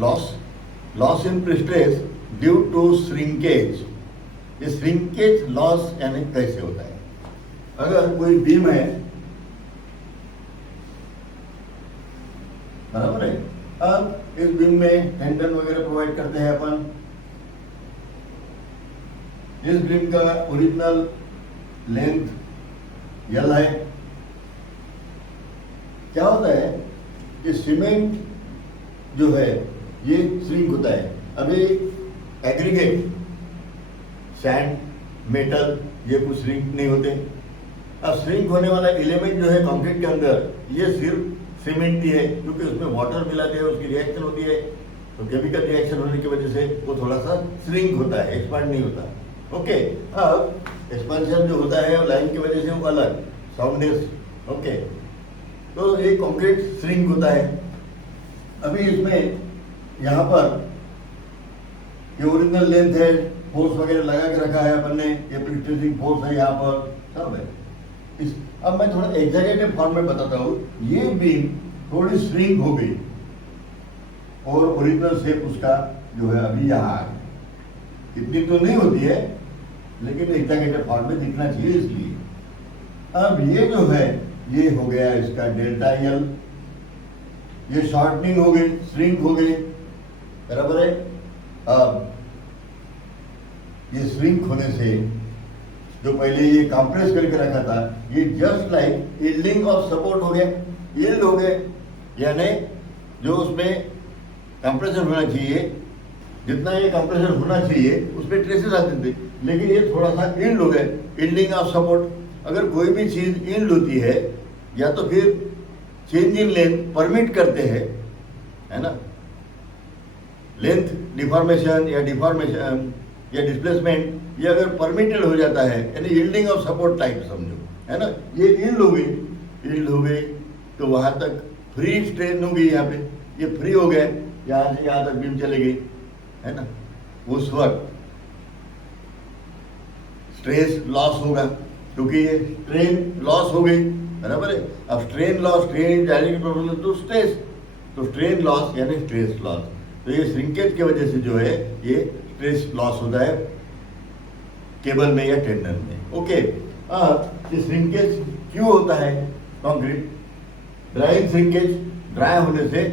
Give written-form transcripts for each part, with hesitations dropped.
Loss in prestress due to shrinkage. ये shrinkage loss यानी कैसे होता है? अगर कोई बीम है, बराबर है, अब इस बीम में टेंडन वगैरह प्रोवाइड करते हैं अपन। इस बीम का ओरिजिनल लेंथ L है। क्या होता है कि सीमेंट जो है ये श्रिंक होता है। अभी एग्रीगेट, सैंड, मेटल, ये कुछ श्रिंक नहीं होते। अब श्रिंक होने वाला एलिमेंट जो है कंक्रीट के अंदर, ये सिर्फ सीमेंट ही है, क्योंकि उसमें वाटर मिलाते हैं, उसकी रिएक्शन होती है, तो केमिकल रिएक्शन होने की वजह से वो थोड़ा सा श्रिंक होता है, एक्सपांड नहीं होता। ओके, अब एक्सपांशन जो होता है लाइन की वजह से वो अलग साउंडनेस। ओके, तो ये कंक्रीट श्रिंक होता है। अभी इसमें यहाँ पर ये ओरिजिनल लेंथ है, फोर्स वगैरह लगा के रखा है अपन ने, ये प्रीस्ट्रेसिंग फोर्स है यहाँ पर, सब है। अब मैं थोड़ा एग्जैगरेटिव फॉर्म में बताता हूँ। ये बीम थोड़ी श्रिंक हो गई और ओरिजिनल शेप उसका जो है अभी यहाँ आ गई। इतनी तो नहीं होती है, लेकिन एग्जैगरेटिव फॉर्म में दिखना चाहिए, इसलिए। अब ये जो है ये हो गया इसका डेल्टा L, ये शॉर्टनिंग हो गई, श्रिंक हो गई, बराबर है। अब ये श्रिंक होने से जो पहले ये कंप्रेस करके रखा था, ये just like yielding of support हो गया, यील्ड हो गए, यानी जो उसमें कंप्रेशन होना चाहिए, जितना ये कंप्रेशन होना चाहिए उसमें ट्रेसेस आते थे, लेकिन ये थोड़ा सा यील्ड हो गए, यील्डिंग ऑफ सपोर्ट। अगर कोई भी चीज यील्ड होती है, या तो फिर चेंज इन लेंथ परमिट करते हैं, है ना, लेंथ डिफॉर्मेशन या डिस्प्लेसमेंट, ये अगर परमिटेड हो जाता है, यानी यील्डिंग ऑफ सपोर्ट टाइप समझो, है ना, ये यील्ड हो गई तो वहां तक फ्री स्ट्रेन हो गई, यहाँ पे ये फ्री हो गया, यहाँ से यहाँ तक बीम चले गई, है ना। उस वक्त स्ट्रेस लॉस होगा, क्योंकि ये स्ट्रेन लॉस हो गई, बराबर है। अब strain loss, strain directly proportional to stress, तो स्ट्रेन लॉस यानी स्ट्रेस लॉस। तो ये श्रिंकेज की वजह से जो है ये स्ट्रेस लॉस होता है केबल में या टेंडन में। ओके, ये श्रिंकेज क्यों होता है? कंक्रीट ड्राइंग श्रिंकेज, ड्राई होने से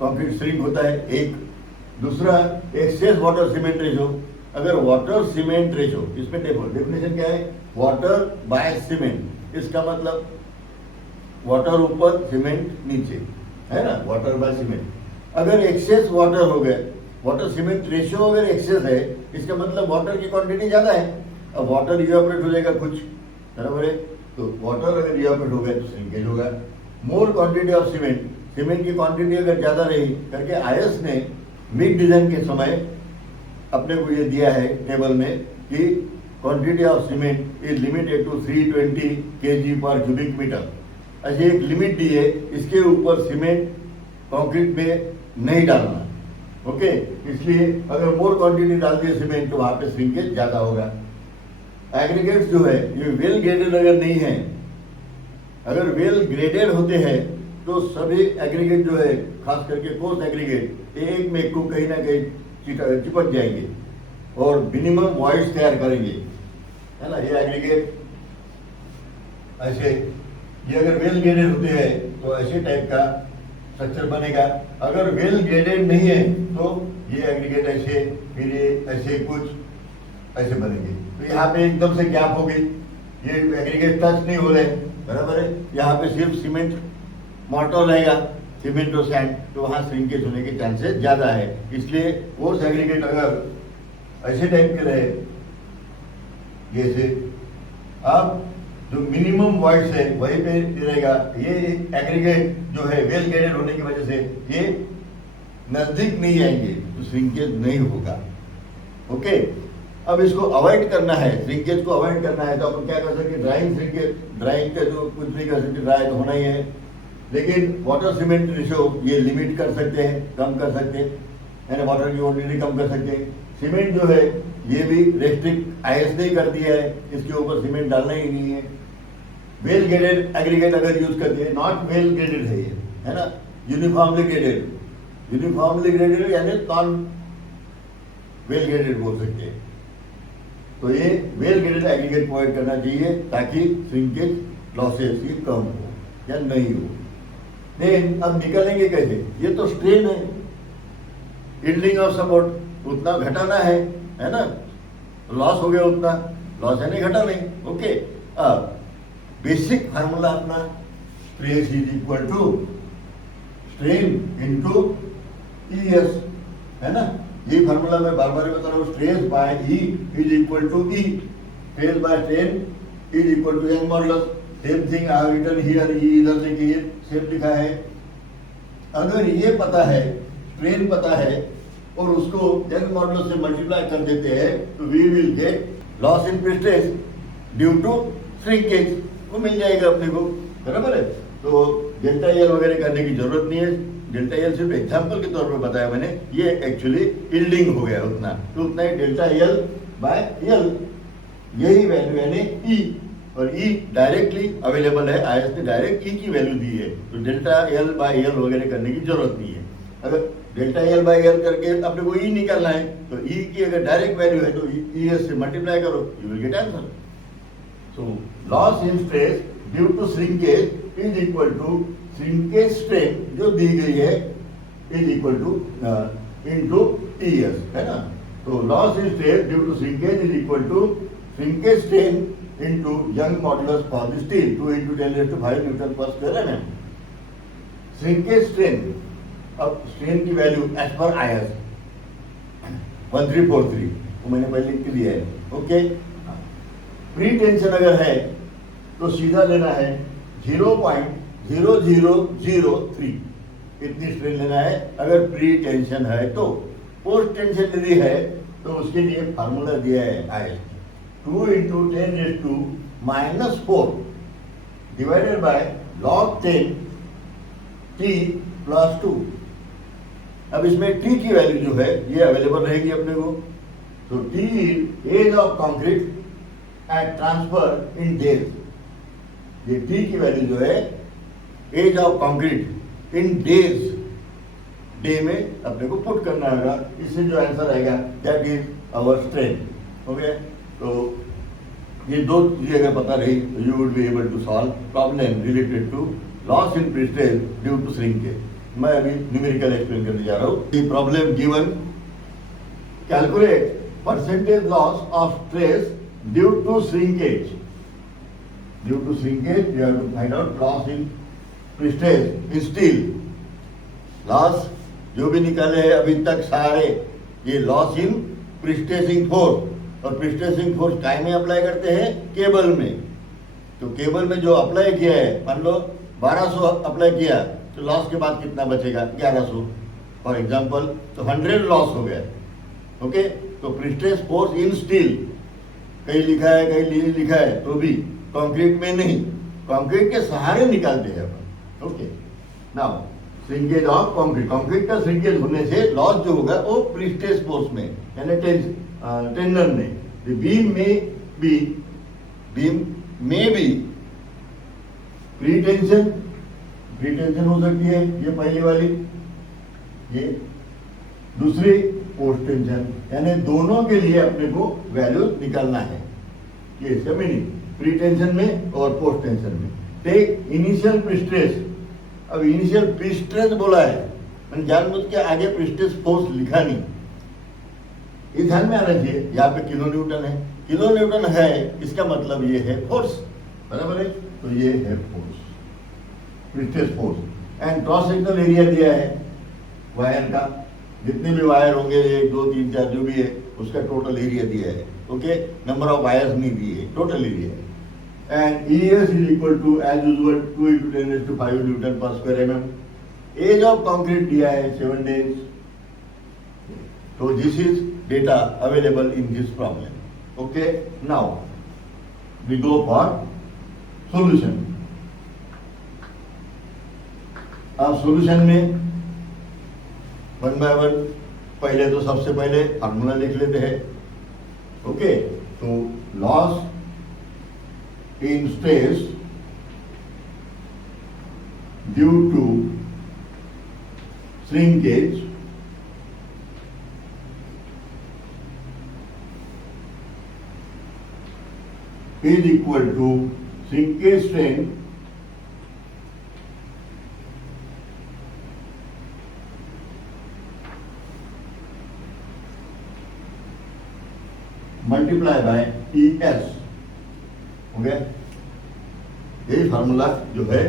कंक्रीट श्रिंक होता है, एक। दूसरा, एक्सेस वाटर सीमेंट रेशो। अगर वाटर सीमेंट रेशो, इसमें देखो डेफिनेशन क्या है, वाटर बाय सीमेंट, इसका मतलब वाटर ऊपर सीमेंट नीचे, है ना, वाटर बाय सीमेंट। अगर एक्सेस वाटर हो गया, वाटर सीमेंट रेशियो अगर एक्सेस है, इसका मतलब वाटर की क्वांटिटी ज्यादा है। अब वाटर इवेपोरेट हो जाएगा कुछ, बराबर है, तो वाटर अगर इवेपोरेट हो गया तो श्रिंकेज होगा। More quantity of cement, cement की क्वांटिटी अगर ज्यादा रही, करके आईएस ने मिड डिजाइन के समय अपने को ये दिया है टेबल में कि quantity of cement is limited to 320 kg per cubic metre. ऐसे एक लिमिट दी है, इसके ऊपर सीमेंट कंक्रीट में नहीं डालना। ओके, इसलिए अगर मोर क्वांटिटी डाल दिए सीमेंट तो वहां पे श्रिंकेज ज्यादा होगा। एग्रीगेट्स जो है ये वेल ग्रेडेड अगर नहीं है, अगर वेल ग्रेडेड होते हैं तो सभी एग्रीगेट जो है, खास करके कोर्स एग्रीगेट, एक में को कहीं ना कहीं चिपक जाएंगे और मिनिमम वॉइड्स तैयार करेंगे, है ना। ये एग्रीगेट ऐसे, ये अगर वेल ग्रेडेड होते हैं तो ऐसे टाइप का स्ट्रक्चर बनेगा। अगर वेल ग्रेडेड नहीं है तो ये एग्रीगेट ऐसे, फिर ये ऐसे कुछ ऐसे बनेंगे। तो यहाँ पे एकदम से गैप हो गई, ये एग्रीगेट टच नहीं हो रहे, बराबर है। यहाँ पे सिर्फ सीमेंट मॉर्टर रहेगा, सीमेंट और सैंड, तो वहाँ श्रिंकेज होने के चांसेस ज्यादा है। इसलिए कोर्स एग्रीगेट अगर ऐसे टाइप के रहे, जैसे अब जो मिनिमम वॉइड्स है वहीं पे रहेगा। ये एग्रीगेट जो है वेल ग्रेडेड होने की वजह से ये नजदीक नहीं आएंगे, तो श्रिंकेज नहीं होगा। ओके, अब इसको अवॉइड करना है, श्रिंकेज को अवॉइड करना है, तो अपन क्या कर सकते, ड्राइंग श्रिंकेज, ड्राइंग का जो कुछ नहीं कर सकते, ड्राई तो होना ही है, लेकिन वाटर सीमेंट रेशो ये लिमिट कर सकते हैं, कम कर सकते हैं, यानी वाटर की क्वांटिटी कम कर सकते हैं। सीमेंट जो है ये भी रेस्ट्रिक्ट आईएस ने कर दिया है, इसके ऊपर सीमेंट डालना ही नहीं है। वेल ग्रेडेड एग्रीगेट अगर यूज करते हैं, नॉट वेल ग्रेडेड है ये, है ना, यूनिफॉर्मली ग्रेडेड, यूनिफॉर्मली ग्रेडेड यानी नॉन वेल ग्रेडेड बोल सकते हैं। तो ये वेल ग्रेडेड एग्रीगेट प्रोवाइड करना चाहिए ताकि श्रिंकेज लॉसेस ये कम हो या नहीं हो। देन अब निकालेंगे कैसे? ये तो स्ट्रेन है, यील्डिंग ऑफ सपोर्ट उतना घटाना है ना, लॉस हो गया उतना, लॉस है नहीं घटा नहीं। ओके, अब बेसिक फार्मूला अपना stress is equal to strain into E S, है ना। ये फार्मूला मैं बार बार बता रहा हूँ, stress by E is equal to E, stress by strain is equal to Young modulus. Same thing I have written here, E इधर से कि सेम लिखा है। अगर ये पता है, स्ट्रेन पता है और उसको यंग मॉडुलस से मल्टीप्लाई कर देते हैं तो we will get loss in prestress due to shrinkage, वो मिल जाएगा अपने को, बराबर है। तो डेल्टा एल वगैरह करने की जरूरत नहीं है, डेल्टा एल सिर्फ एग्जाम्पल के तौर पे बताया मैंने, ये एक्चुअली यील्डिंग हो गया उतना, तो उतना ही डेल्टा एल बाय एल, यही वैल्यू यानी ई, और ई डायरेक्टली अवेलेबल है, आईएस ने डायरेक्ट ई की वैल्यू दी है, तो डेल्टा एल बाय एल वगैरह करने की जरूरत नहीं है। अगर डेल्टा एल बाय एल करके अपने को ई निकालना है तो ई की अगर डायरेक्ट वैल्यू है तो ई एस से मल्टीप्लाई करो, you will get answer. So loss in stress due to shrinkage is equal to shrinkage strain जो दी गई है is equal to into E S, है ना। तो loss in stress due to shrinkage is equal to shrinkage strain into Young modulus for the steel 2 × 10⁵ newton per square mm. Shrinkage strain, अब strain की value as per IS 1343 वो मैंने पहले लिख के दिया है। ओके, प्री टेंशन अगर है तो सीधा लेना है 0.0003, इतनी स्ट्रेन लेना है अगर प्री टेंशन है तो। पोस्ट टेंशन यदि है तो उसके लिए फार्मूला दिया है IS 2 × 10⁻⁻4 divided by log 10 t + 2। अब इसमें t की वैल्यू जो है ये अवेलेबल रहेगी अपने को, तो t age of concrete at transfer in days, ये t की वैल्यू जो है age of concrete in days, day में अपने को पुट करना होगा, इससे जो आंसर आएगा that is our strain. Okay, तो ये दो चीजें अगर पता रही तो you would be able to solve problem related to loss in prestress due to shrinkage. मैं अभी न्यूमेरिकल एक्सप्लेन करने जा रहा हूँ। The problem given, calculate percentage loss of stress due to shrinkage. Due to shrinkage you have to find out loss in prestress in steel. Loss जो भी निकाले हैं अभी तक सारे, ये लॉस इन प्रेस्टेजिंग फोर्स, और प्रेस्टेजिंग फोर्स काय में अप्लाई करते हैं? केबल में। तो केबल में जो अप्लाई किया है, मान लो 1200 अप्लाई किया तो लॉस के बाद कितना बचेगा? 1100 फॉर एग्जांपल, तो 100 लॉस हो गया। ओके, तो प्रेस्टेज फोर्स इन स्टील कहीं लिखा है कहीं नहीं लिखा है, तो भी कंक्रीट में नहीं, कंक्रीट के सहारे निकालते हैं अपन। Okay, now shrinkage of concrete, concrete का श्रिंकेज होने से लॉस जो होगा वो प्रेस्टेज फोर्स में यानी टेंडन में। बीम में भी प्री टेंशन हो सकती है, ये पहली वाली, ये दूसरी पोस्ट टेंशन, यानी दोनों के लिए अपने को वैल्यू निकालना है। ये इसका मीनिंग प्री टेंशन में और पोस्ट टेंशन में। टेक इनिशियल प्रेस्टेज, अब इनिशियल प्रेस्टेज बोला है, मैंने जानबूझ के आगे प्रेस्टेज फोर्स लिखा नहीं, ये ध्यान में आना चाहिए। यहाँ पे किलो न्यूटन है, किलो न्यूटन है इसका मतलब ये है फोर्स, बराबर है, तो ये है force, prestige force. And cross sectional area दिया है वायर का, जितने भी वायर होंगे 1 2 3 4 जो भी है उसका टोटल एरिया दिया है। ओके, नंबर ऑफ वायर्स नहीं दिए, टोटल एरिया है। And ES is equal to as usual 2 × 10⁵ newton per square mm। Age of concrete दिया है 7 days। तो this is data available in this problem. Okay, now we go for solution. अब solution में 1 by 1 पहले तो सबसे पहले फार्मूला लिख लेते हैं। ओके, तो loss in stress due to shrinkage is equal to shrinkage strain multiply by ES हो गया। यही फार्मूला जो है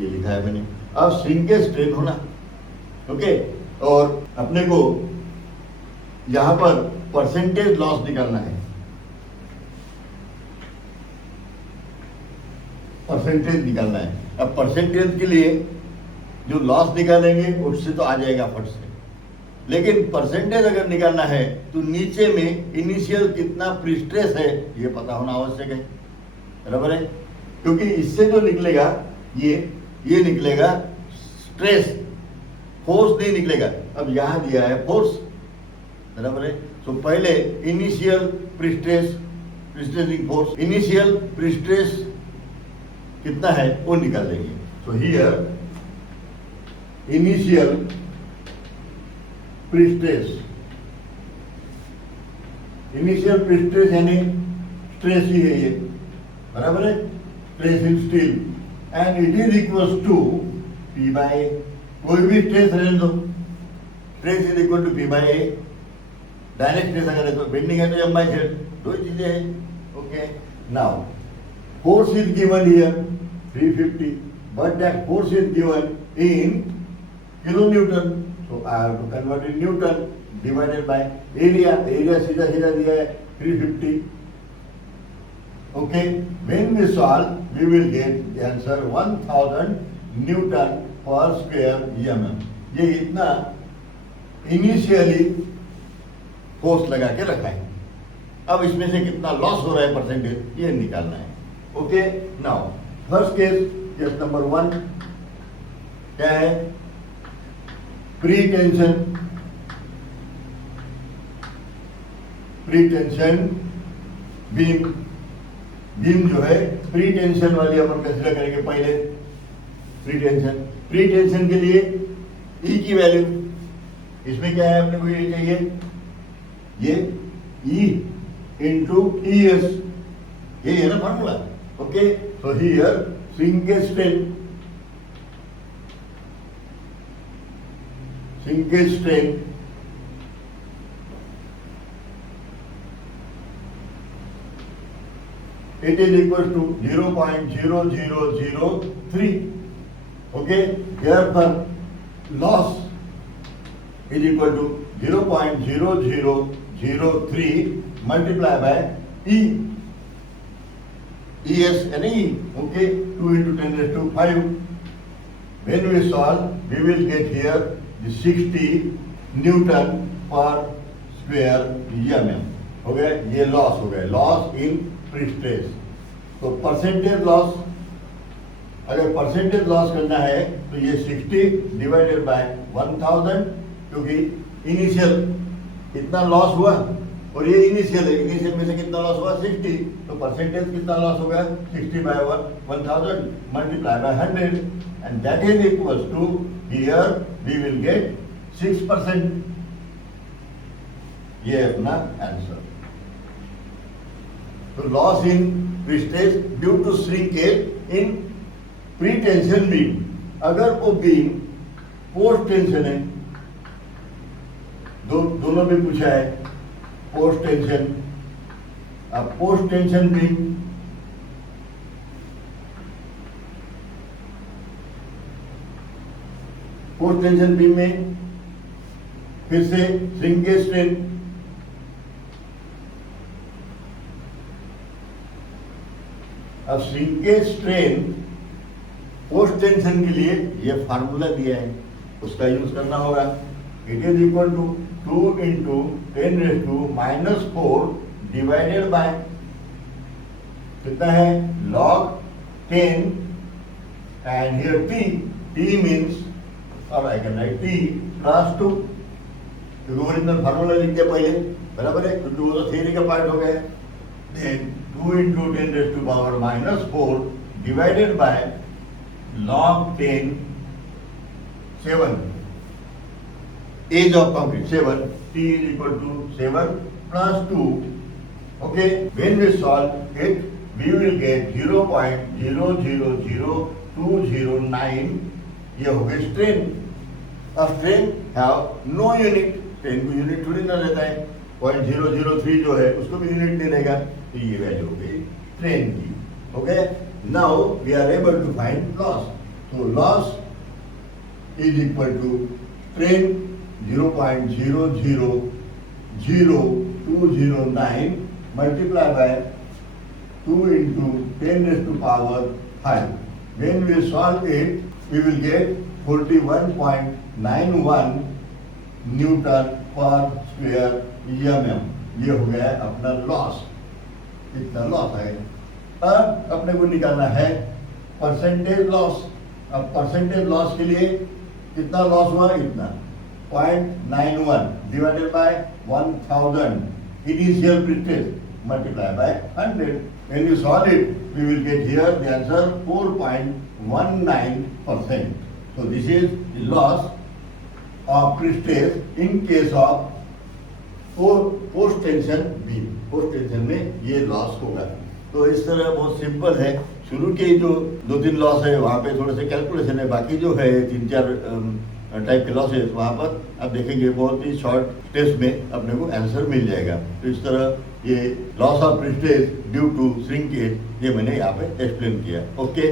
ये लिखा है मैंने। अब श्रिंकेज स्ट्रेन होना, ओके, और अपने को यहां पर परसेंटेज लॉस निकालना है। परसेंटेज निकालना है। अब परसेंटेज के लिए जो लॉस निकालेंगे उससे तो आ जाएगा फट से, लेकिन परसेंटेज अगर निकालना है तो नीचे में इनिशियल कितना प्रीस्ट्रेस है ये पता होना आवश्यक है, बराबर है, क्योंकि इससे जो निकलेगा ये निकलेगा स्ट्रेस, फोर्स नहीं निकलेगा। अब यहां दिया है फोर्स, बराबर है। तो पहले initial prestress, prestressing force, initial prestress कितना है वो निकाल लेंगे। So here initial prestress, initial prestress यानी स्ट्रेस ही है ये, बराबर है, stress in steel, and it is equal to P by A। कोई भी स्ट्रेस रहने दो, stress is equal to P by A। Direct stress अगर है तो बेंडिंग है तो M बाय Z, दो ही चीजें हैं, okay. Now force is given here 350, but that force is given in kilo Newton, so I have to convert in Newton divided by area. Area सीधा सीधा दिया है 350. Okay, when we solve, we will get the answer 1000 Newton per square mm. ये इतना initially force लगा के रखा है। अब इसमें से कितना लॉस हो रहा है परसेंटेज ये निकालना है। Okay, now first case number 1 क्या है? प्री-टेंशन बीम जो है प्री टेंशन वाली अपन कंसीडर करेंगे पहले। प्री टेंशन के लिए E की वैल्यू, इसमें क्या है अपने को ये चाहिए, ये E इंटू ES, ये है ना formula. Okay, so here shrinkage strain, it is equal to 0.0003. Okay, therefore loss is equal to 0.0003 multiplied by ES and E. Okay, 2 into 10 raised to 5. When we solve, we will get here the 60 Newton per square mm. हो गया, ये loss हो गया, loss in pre-stress. तो percentage loss, अगर percentage loss करना है तो ये 60 डिवाइडेड बाय 1000, क्योंकि इनिशियल कितना लॉस हुआ और ये इनिशियल है, इनिशियल में से कितना लॉस हुआ 60, तो परसेंटेज कितना लॉस हो गया 60 by 1000 multiply by 100 and that is equals to here we will get 6%। ये अपना आंसर। तो loss in prestress due to shrinkage in pretension beam. अगर वो बीम पोस्ट टेंशन है, दोनों में पूछा है पोस्ट टेंशन। अब पोस्ट टेंशन बीम में फिर से श्रिंकेज स्ट्रेन, अब श्रिंकेज स्ट्रेन पोस्ट टेंशन के लिए ये फार्मूला दिया है, उसका यूज करना होगा। It is equal to 2 into 10 raised to -4 divided by कितना है log 10 and here t means, or I can write t plus 2, क्योंकि ओरिजिनल फार्मूला लिख दिया पहले, बराबर है, क्योंकि वो तो थियरी का पार्ट हो गया। Then 2 into 10 raised to power -4 divided by log 10 7, age of concrete 7, T is equal to 7 plus 2. Okay, when we solve it, we will get 0.000209. ये हो गई स्ट्रेन। अब strain have no unit, strain को unit थोड़ी ना लेता है, 0.003 जो है उसको भी यूनिट नहीं लेगा, तो ये वैल्यू हो गई स्ट्रेन की। Okay, now we are able to find loss. तो loss is equal to strain 0.000209 multiplied by 2 into 10 raised to power 5. When we solve it, we will get 41.91 Newton per square mm. ये हो गया अपना loss, इतना loss है। अब अपने को निकालना है परसेंटेज लॉस। अब परसेंटेज लॉस के लिए कितना लॉस हुआ, इतना 0.91 divided by 1000 initial prestige multiplied by 100. When you solve it, we will get here the answer 4.19%. So this is the loss of prestige in case of post tension beam. Post tension में ये loss होगा। तो इस तरह बहुत simple है। शुरू के जो 2-3 लॉस है वहाँ पे थोड़े से कैलकुलेशन है, बाकी जो है 3-4 टाइप के लॉसेस वहाँ पर आप देखेंगे बहुत ही शॉर्ट टेस्ट में अपने को आंसर मिल जाएगा। तो इस तरह ये loss of prestress due to shrinkage ये मैंने यहाँ पे एक्सप्लेन किया। ओके।